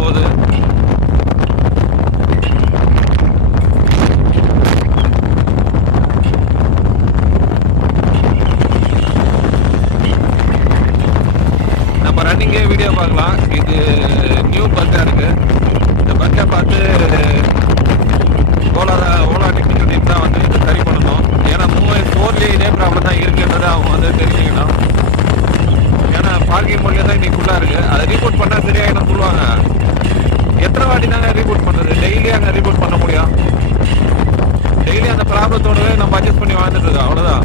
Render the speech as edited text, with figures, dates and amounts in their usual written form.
போகுது. நம்ம ரன்னிங்கே வீடியோ பார்க்கலாம். இது நியூ பக்கா இருக்கு. இந்த பக்கை பார்த்து ஓலா டெக்னிக்கல் டீம் தான் வந்து இது சரி பண்ணணும். ஏன்னா 4 இதே ப்ராப்ளம் தான் இருக்குன்றதை அவங்க வந்து தெரிஞ்சுக்கணும். ஏன்னா பார்க்கிங் மோட்லேயே தான் இன்னைக்கு ஃபுல்லாக இருக்குது. அதை ரீபோர்ட் பண்ணால் சரியாயிடும் சொல்லுவாங்க. எத்தனை வாட்டி தாங்க ரீபோர்ட் பண்ணுறது? டெய்லி அங்கே ரீபோர்ட் பண்ண முடியும். டெய்லி அந்த ப்ராப்ளத்தோடவே நம்ம அட்ஜஸ்ட் பண்ணி வாழ்ந்துட்டு இருக்கோம். அவ்வளோதான்.